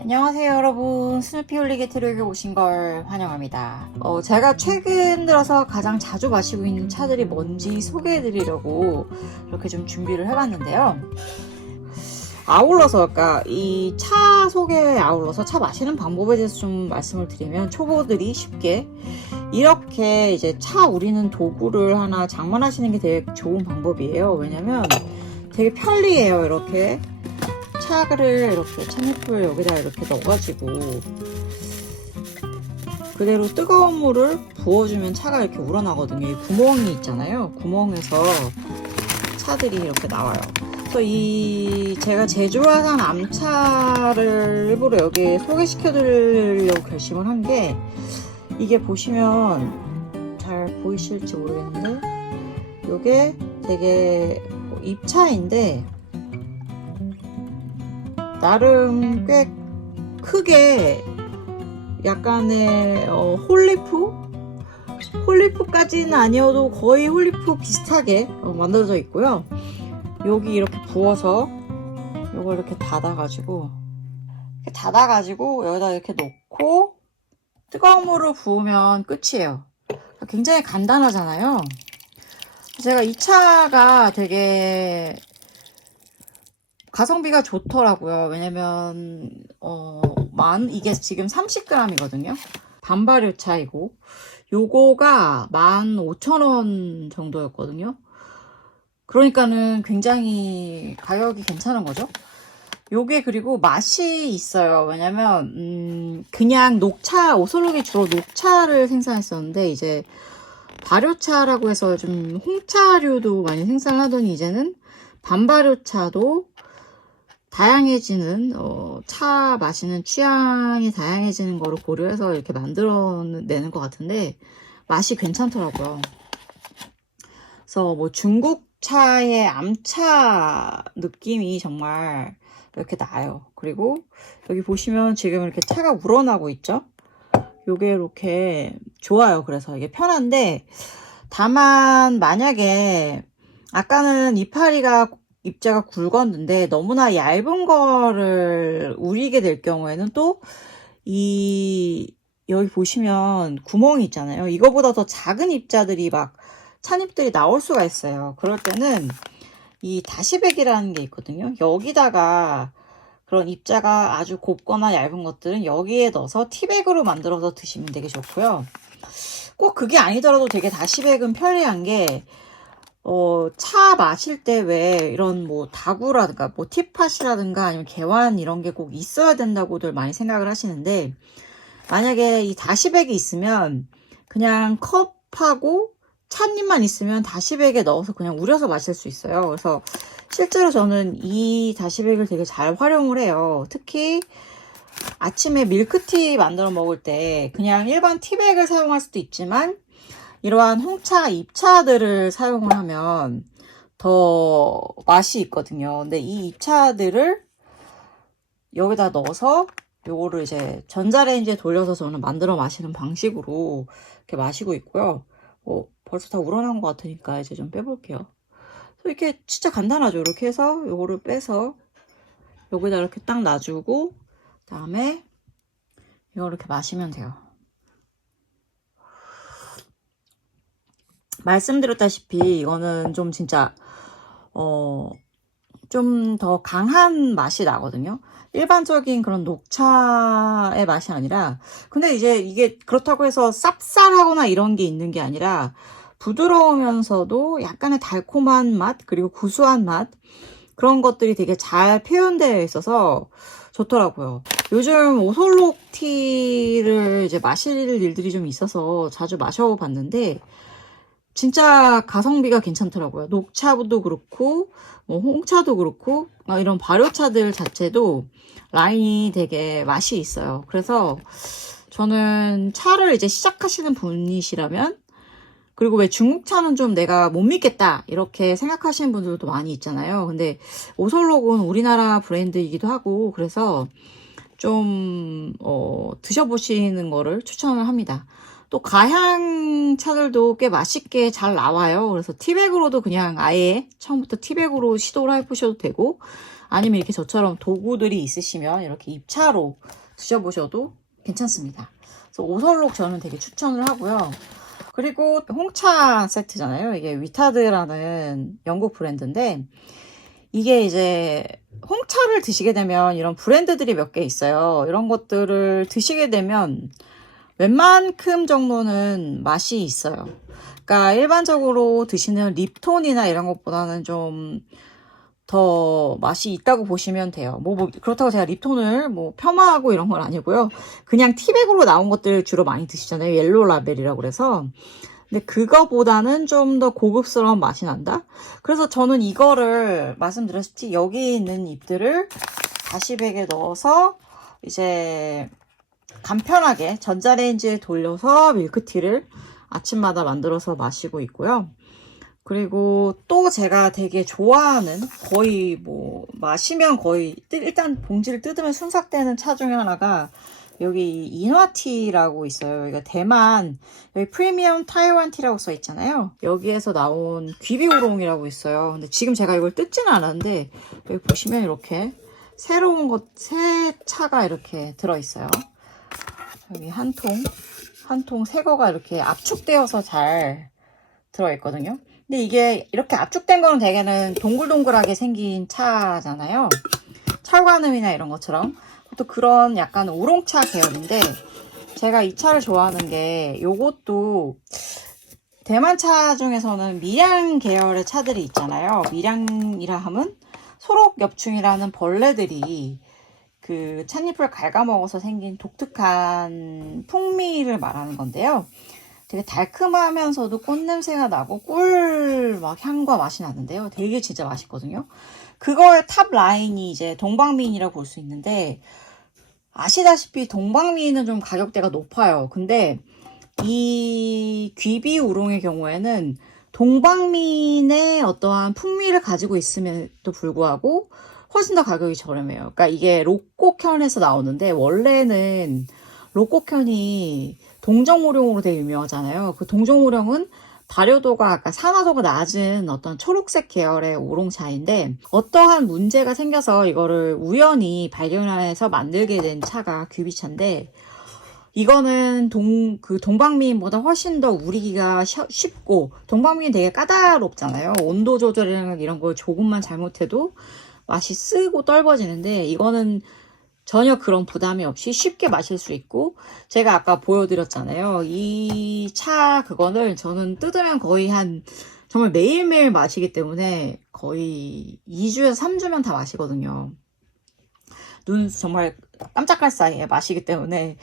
안녕하세요 여러분, 스누피 홀리게 트랙에 오신 걸 환영합니다. 제가 최근 들어서 가장 자주 마시고 있는 차들이 뭔지 소개해 드리려고 이렇게 좀 준비를 해봤는데요. 아울러서, 그러니까 이 차 소개에 아울러서 차 마시는 방법에 대해서 좀 말씀을 드리면, 초보들이 쉽게 이렇게 이제 차 우리는 도구를 하나 장만하시는 게 되게 좋은 방법이에요. 왜냐면 되게 편리해요. 이렇게 차를 이렇게 찻잎을 여기다 이렇게 넣어가지고 그대로 뜨거운 물을 부어주면 차가 이렇게 우러나거든요. 이 구멍이 있잖아요. 구멍에서 차들이 이렇게 나와요. 그래서 제가 제주화산 암차를 일부러 여기 소개시켜 드리려고 결심을 한 게, 이게 보시면 잘 보이실지 모르겠는데 이게 되게 입차인데 나름 꽤 크게 약간의 홀리프까지는 아니어도 거의 홀리프 비슷하게 만들어져 있고요. 여기 이렇게 부어서 요걸 이렇게 닫아가지고 여기다 이렇게 놓고 뜨거운 물을 부으면 끝이에요. 굉장히 간단하잖아요. 제가 이 차가 되게 가성비가 좋더라고요. 왜냐면 이게 지금 30g이거든요. 반발효차이고 요거가 15,000원 정도였거든요. 그러니까는 굉장히 가격이 괜찮은 거죠. 요게 그리고 맛이 있어요. 왜냐면 그냥 녹차, 오솔록이 주로 녹차를 생산했었는데 이제 발효차라고 해서 좀 홍차류도 많이 생산하더니 이제는 반발효차도 다양해지는, 차 마시는 취향이 다양해지는 거를 고려해서 이렇게 만들어내는 것 같은데 맛이 괜찮더라고요. 그래서 뭐 중국 차의 암차 느낌이 정말 이렇게 나요. 그리고 여기 보시면 지금 이렇게 차가 우러나고 있죠? 요게 이렇게 좋아요. 그래서 이게 편한데, 다만 만약에 아까는 입자가 굵었는데 너무나 얇은 거를 우리게 될 경우에는 또 여기 보시면 구멍이 있잖아요. 이거보다 더 작은 입자들이 막 찻잎들이 나올 수가 있어요. 그럴 때는 이 다시백이라는 게 있거든요. 여기다가 그런 입자가 아주 곱거나 얇은 것들은 여기에 넣어서 티백으로 만들어서 드시면 되게 좋고요. 꼭 그게 아니더라도 되게 다시백은 편리한 게, 차 마실 때 왜 이런 뭐 다구라든가 뭐 티팟이라든가 아니면 개완 이런 게 꼭 있어야 된다고들 많이 생각을 하시는데, 만약에 이 다시백이 있으면 그냥 컵하고 찻잎만 있으면 다시백에 넣어서 그냥 우려서 마실 수 있어요. 그래서 실제로 저는 이 다시백을 되게 잘 활용을 해요. 특히 아침에 밀크티 만들어 먹을 때 그냥 일반 티백을 사용할 수도 있지만 이러한 홍차 잎차들을 사용을 하면 더 맛이 있거든요. 근데 이 잎차들을 여기다 넣어서 요거를 이제 전자레인지에 돌려서 저는 만들어 마시는 방식으로 이렇게 마시고 있고요. 벌써 다 우러난 것 같으니까 이제 좀 빼볼게요. 이렇게 진짜 간단하죠. 이렇게 해서 요거를 빼서 여기다 이렇게 딱 놔주고 그다음에 이걸 이렇게 마시면 돼요. 말씀드렸다시피 이거는 좀 진짜 좀 더 강한 맛이 나거든요. 일반적인 그런 녹차의 맛이 아니라, 근데 이제 이게 그렇다고 해서 쌉쌀하거나 이런 게 있는 게 아니라 부드러우면서도 약간의 달콤한 맛, 그리고 구수한 맛, 그런 것들이 되게 잘 표현되어 있어서 좋더라고요. 요즘 오솔록 티를 이제 마실 일들이 좀 있어서 자주 마셔봤는데 진짜 가성비가 괜찮더라고요. 녹차도 그렇고 뭐 홍차도 그렇고 이런 발효차들 자체도 라인이 되게 맛이 있어요. 그래서 저는 차를 이제 시작하시는 분이시라면, 그리고 왜 중국차는 좀 내가 못 믿겠다 이렇게 생각하시는 분들도 많이 있잖아요. 근데 오솔록은 우리나라 브랜드이기도 하고 그래서 좀 드셔보시는 거를 추천을 합니다. 또 가향 차들도 꽤 맛있게 잘 나와요. 그래서 티백으로도 그냥 아예 처음부터 티백으로 시도를 해보셔도 되고, 아니면 이렇게 저처럼 도구들이 있으시면 이렇게 입차로 드셔보셔도 괜찮습니다. 그래서 오설록 저는 되게 추천을 하고요. 그리고 홍차 세트잖아요. 이게 위타드라는 영국 브랜드인데, 이게 이제 홍차를 드시게 되면 이런 브랜드들이 몇 개 있어요. 이런 것들을 드시게 되면 웬만큼 정도는 맛이 있어요. 그러니까 일반적으로 드시는 립톤이나 이런 것보다는 좀 더 맛이 있다고 보시면 돼요. 그렇다고 제가 립톤을 폄하하고 이런 건 아니고요. 그냥 티백으로 나온 것들 주로 많이 드시잖아요. 옐로우 라벨이라고 그래서. 근데 그거보다는 좀 더 고급스러운 맛이 난다. 그래서 저는 이거를 말씀드렸지, 여기 있는 잎들을 다시백에 넣어서 이제 간편하게 전자레인지에 돌려서 밀크티를 아침마다 만들어서 마시고 있고요. 그리고 또 제가 되게 좋아하는, 거의 마시면 거의 일단 봉지를 뜯으면 순삭되는 차 중에 하나가 여기 인화티라고 있어요. 여기가 대만, 여기 프리미엄 타이완 티라고 써 있잖아요. 여기에서 나온 귀비우롱이라고 있어요. 근데 지금 제가 이걸 뜯지는 않았는데, 여기 보시면 이렇게 새로운 새 차가 이렇게 들어있어요. 여기 한 통 새 거가 이렇게 압축되어서 잘 들어있거든요. 근데 이게 이렇게 압축된 거는 대개는 동글동글하게 생긴 차잖아요. 철관음이나 이런 것처럼. 또 그런 약간 우롱차 계열인데, 제가 이 차를 좋아하는 게, 요것도 대만 차 중에서는 미량 계열의 차들이 있잖아요. 미량이라 하면 소록엽충이라는 벌레들이 그 찻잎을 갉아먹어서 생긴 독특한 풍미를 말하는 건데요. 되게 달콤하면서도 꽃냄새가 나고 꿀 향과 맛이 나는데요. 되게 진짜 맛있거든요. 그거의 탑 라인이 이제 동방미인이라고 볼 수 있는데, 아시다시피 동방미인은 좀 가격대가 높아요. 근데 이 귀비 우롱의 경우에는 동방미인의 어떠한 풍미를 가지고 있음에도 불구하고 훨씬 더 가격이 저렴해요. 그러니까 이게 로꼬켠에서 나오는데, 원래는 로꼬켠이 동정오룡으로 되게 유명하잖아요. 그 동정오룡은 발효도가, 아까 산화도가 낮은 어떤 초록색 계열의 우롱차인데, 어떠한 문제가 생겨서 이거를 우연히 발견해서 만들게 된 차가 귀비차인데, 이거는 동방미인보다 훨씬 더 우리기가 쉽고, 동방미인 되게 까다롭잖아요. 온도 조절이랑 이런 걸 조금만 잘못해도 맛이 쓰고 떨궈지는데, 이거는 전혀 그런 부담이 없이 쉽게 마실 수 있고, 제가 아까 보여드렸잖아요. 이 차 그거를 저는 뜯으면 거의 정말 매일매일 마시기 때문에 거의 2주에서 3주면 다 마시거든요. 정말 깜짝할 사이에 마시기 때문에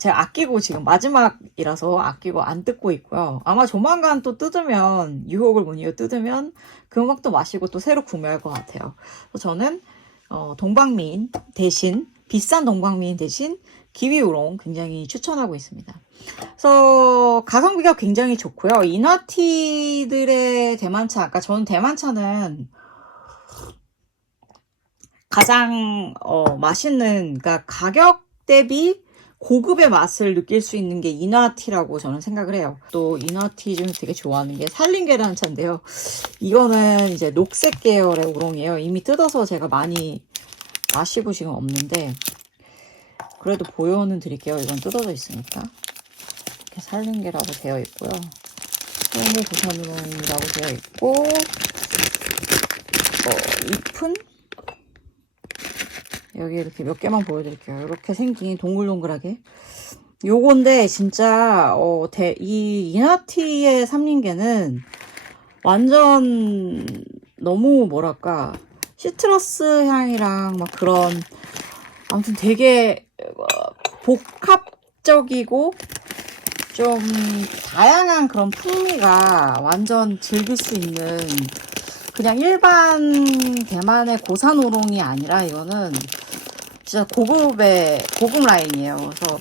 제가 아끼고, 지금 마지막이라서 아끼고 안 뜯고 있고요. 아마 조만간 또 뜯으면, 유혹을 못 이겨 뜯으면 금방 또 마시고 또 새로 구매할 것 같아요. 그래서 저는 동방미인 대신, 비싼 동방미인 대신 기위우롱 굉장히 추천하고 있습니다. 그래서 가성비가 굉장히 좋고요. 인화티들의 대만차, 아까 저는 대만차는 가장 맛있는, 그러니까 가격 대비 고급의 맛을 느낄 수 있는 게 인화티라고 저는 생각을 해요. 또 인화티 중에 되게 좋아하는 게 살림계라는 차인데요. 이거는 이제 녹색 계열의 우롱이에요. 이미 뜯어서 제가 많이 마시고 지금 없는데, 그래도 보여는 드릴게요. 이건 뜯어져 있으니까. 이렇게 살림계라고 되어 있고요. 살림계 부산우롱이라고 되어 있고, 잎은 여기 이렇게 몇 개만 보여드릴게요. 이렇게 생긴 동글동글하게. 요건데 진짜 이 인화티의 삼림계는 완전 너무 뭐랄까, 시트러스 향이랑 막 그런, 아무튼 되게 복합적이고 좀 다양한 그런 풍미가 완전 즐길 수 있는, 그냥 일반 대만의 고산 우롱이 아니라 이거는 진짜 고급 라인이에요. 그래서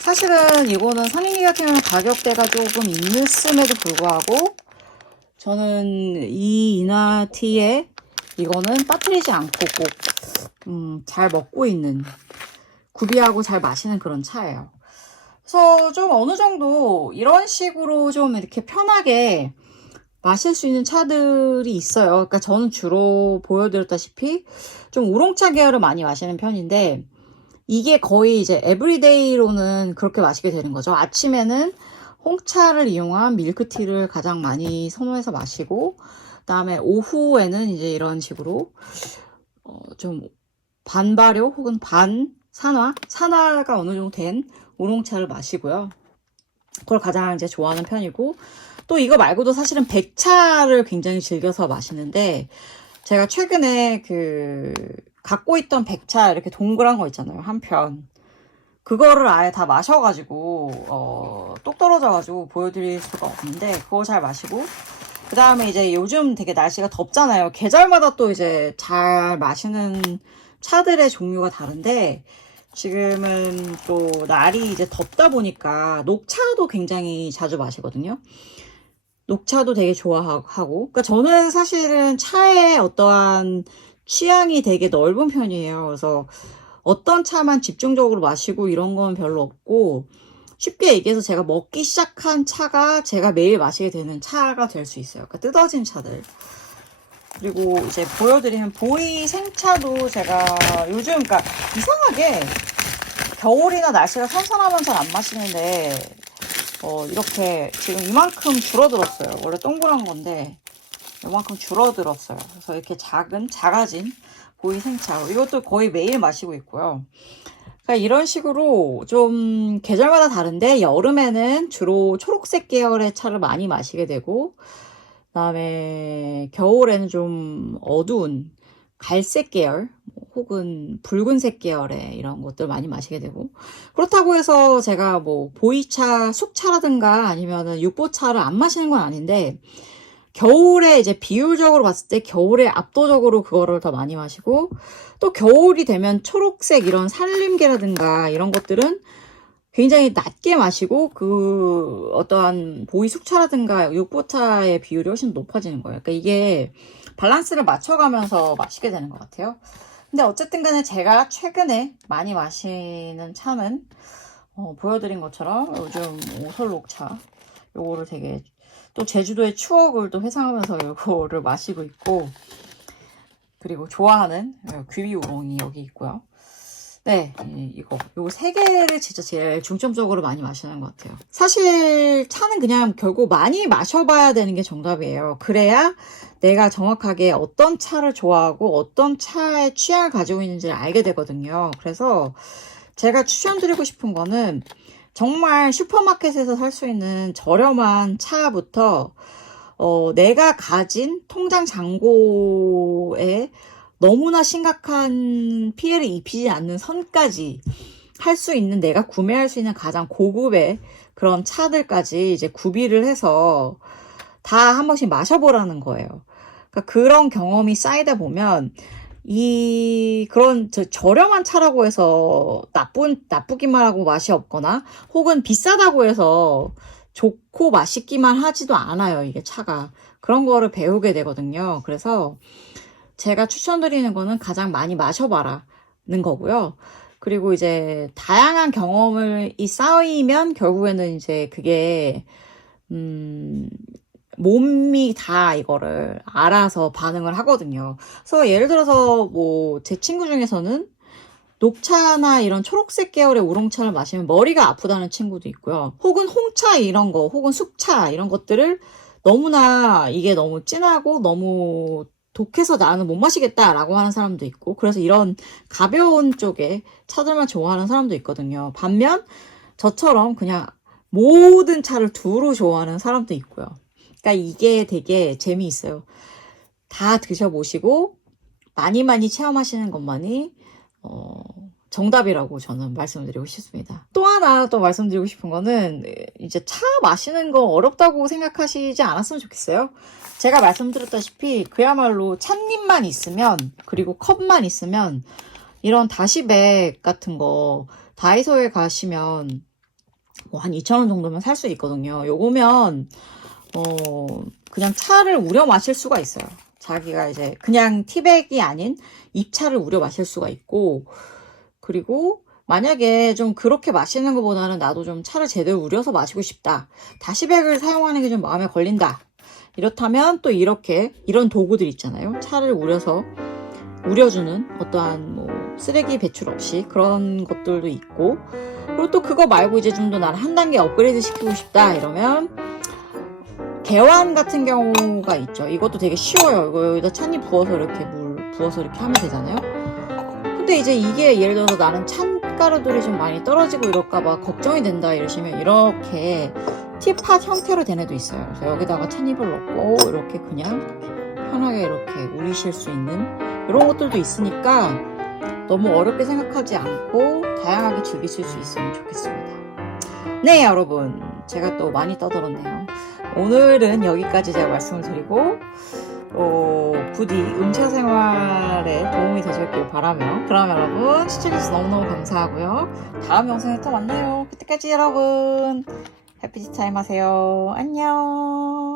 사실은 이거는 삼림계 같은 경우는 가격대가 조금 있음에도 불구하고, 저는 이 인화티에 이거는 빠뜨리지 않고 꼭 잘 먹고 있는, 구비하고 잘 마시는 그런 차예요. 그래서 좀 어느 정도 이런 식으로 좀 이렇게 편하게 마실 수 있는 차들이 있어요. 그러니까 저는 주로 보여드렸다시피 좀 우롱차 계열을 많이 마시는 편인데, 이게 거의 이제 에브리데이로는 그렇게 마시게 되는 거죠. 아침에는 홍차를 이용한 밀크티를 가장 많이 선호해서 마시고, 그다음에 오후에는 이제 이런 식으로 좀 반발효 혹은 산화가 어느 정도 된 우롱차를 마시고요. 그걸 가장 이제 좋아하는 편이고, 또 이거 말고도 사실은 백차를 굉장히 즐겨서 마시는데, 제가 최근에 갖고 있던 백차 이렇게 동그란 거 있잖아요. 한 편. 그거를 아예 다 마셔가지고, 똑 떨어져가지고 보여드릴 수가 없는데, 그거 잘 마시고, 그 다음에 이제 요즘 되게 날씨가 덥잖아요. 계절마다 또 이제 잘 마시는 차들의 종류가 다른데, 지금은 또 날이 이제 덥다 보니까 녹차도 굉장히 자주 마시거든요. 녹차도 되게 좋아하고. 그러니까 저는 사실은 차에 어떠한 취향이 되게 넓은 편이에요. 그래서 어떤 차만 집중적으로 마시고 이런 건 별로 없고, 쉽게 얘기해서 제가 먹기 시작한 차가 제가 매일 마시게 되는 차가 될 수 있어요. 그러니까 뜯어진 차들. 그리고 이제 보여드리면 보이 생차도 제가 요즘, 그러니까 이상하게 겨울이나 날씨가 선선하면 잘 안 마시는데, 이렇게 지금 이만큼 줄어들었어요. 원래 동그란 건데 이만큼 줄어들었어요. 그래서 이렇게 작아진 보이 생차, 이것도 거의 매일 마시고 있고요. 그러니까 이런 식으로 좀 계절마다 다른데, 여름에는 주로 초록색 계열의 차를 많이 마시게 되고, 그다음에 겨울에는 좀 어두운 갈색 계열 혹은 붉은색 계열의 이런 것들 많이 마시게 되고, 그렇다고 해서 제가 뭐 보이차, 숙차라든가 아니면은 육보차를 안 마시는 건 아닌데, 겨울에 이제 비율적으로 봤을 때 겨울에 압도적으로 그거를 더 많이 마시고, 또 겨울이 되면 초록색 이런 산림계라든가 이런 것들은 굉장히 낮게 마시고, 어떠한 보이 숙차라든가 육보차의 비율이 훨씬 높아지는 거예요. 그러니까 이게 밸런스를 맞춰가면서 마시게 되는 것 같아요. 근데 어쨌든 간에 제가 최근에 많이 마시는 차는 보여드린 것처럼 요즘 오설록차, 요거를 되게 또 제주도의 추억을 또 회상하면서 요거를 마시고 있고, 그리고 좋아하는 귀비 우롱이 여기 있고요. 네, 요 세 개를 진짜 제일 중점적으로 많이 마시는 것 같아요. 사실 차는 그냥 결국 많이 마셔봐야 되는 게 정답이에요. 그래야 내가 정확하게 어떤 차를 좋아하고 어떤 차의 취향을 가지고 있는지를 알게 되거든요. 그래서 제가 추천드리고 싶은 거는, 정말 슈퍼마켓에서 살 수 있는 저렴한 차부터 내가 가진 통장 잔고에 너무나 심각한 피해를 입히지 않는 선까지 할 수 있는, 내가 구매할 수 있는 가장 고급의 그런 차들까지 이제 구비를 해서 다 한 번씩 마셔보라는 거예요. 그러니까 그런 경험이 쌓이다 보면, 그런 저렴한 차라고 해서 나쁘기만 하고 맛이 없거나, 혹은 비싸다고 해서 좋고 맛있기만 하지도 않아요. 이게 차가. 그런 거를 배우게 되거든요. 그래서 제가 추천드리는 거는 가장 많이 마셔봐라는 거고요. 그리고 이제 다양한 경험을 쌓이면 결국에는 이제 그게 몸이 다 이거를 알아서 반응을 하거든요. 그래서 예를 들어서 뭐 제 친구 중에서는 녹차나 이런 초록색 계열의 우롱차를 마시면 머리가 아프다는 친구도 있고요. 혹은 홍차 이런 거, 혹은 숙차 이런 것들을 너무나 이게 너무 진하고 너무 독해서 나는 못 마시겠다라고 하는 사람도 있고, 그래서 이런 가벼운 쪽의 차들만 좋아하는 사람도 있거든요. 반면 저처럼 그냥 모든 차를 두루 좋아하는 사람도 있고요. 그러니까 이게 되게 재미있어요. 다 드셔보시고 많이 체험하시는 것만이 정답이라고 저는 말씀드리고 싶습니다. 또 하나 또 말씀드리고 싶은 거는, 이제 차 마시는 거 어렵다고 생각하시지 않았으면 좋겠어요. 제가 말씀드렸다시피 그야말로 찻잎만 있으면, 그리고 컵만 있으면, 이런 다시백 같은 거 다이소에 가시면 뭐 한 2,000원 정도면 살 수 있거든요. 요거면 그냥 차를 우려 마실 수가 있어요. 자기가 이제 그냥 티백이 아닌 잎차를 우려 마실 수가 있고, 그리고 만약에 좀 그렇게 마시는 것보다는 나도 좀 차를 제대로 우려서 마시고 싶다, 다시백을 사용하는 게 좀 마음에 걸린다, 이렇다면 또 이런 도구들 있잖아요. 차를 우려주는 어떠한 뭐 쓰레기 배출 없이 그런 것들도 있고, 그리고 또 그거 말고 이제 좀 더 나는 한 단계 업그레이드 시키고 싶다 이러면 개완 같은 경우가 있죠. 이것도 되게 쉬워요. 이거 여기다 찻잎 부어서 이렇게 물 부어서 이렇게 하면 되잖아요. 근데 이제 이게 예를 들어서 나는 찬가루들이 좀 많이 떨어지고 이럴까봐 걱정이 된다 이러시면 이렇게 티팟 형태로 된 애도 있어요. 그래서 여기다가 찻잎을 넣고 이렇게 그냥 편하게 이렇게 우리실 수 있는 이런 것들도 있으니까 너무 어렵게 생각하지 않고 다양하게 즐기실 수 있으면 좋겠습니다. 네, 여러분. 제가 또 많이 떠들었네요. 오늘은 여기까지 제가 말씀을 드리고 부디 음차 생활에 도움이 되셨길 바라며, 그럼 여러분 시청해주셔서 너무너무 감사하고요. 다음 영상에 또 만나요. 그때까지 여러분 해피티 타임 하세요. 안녕.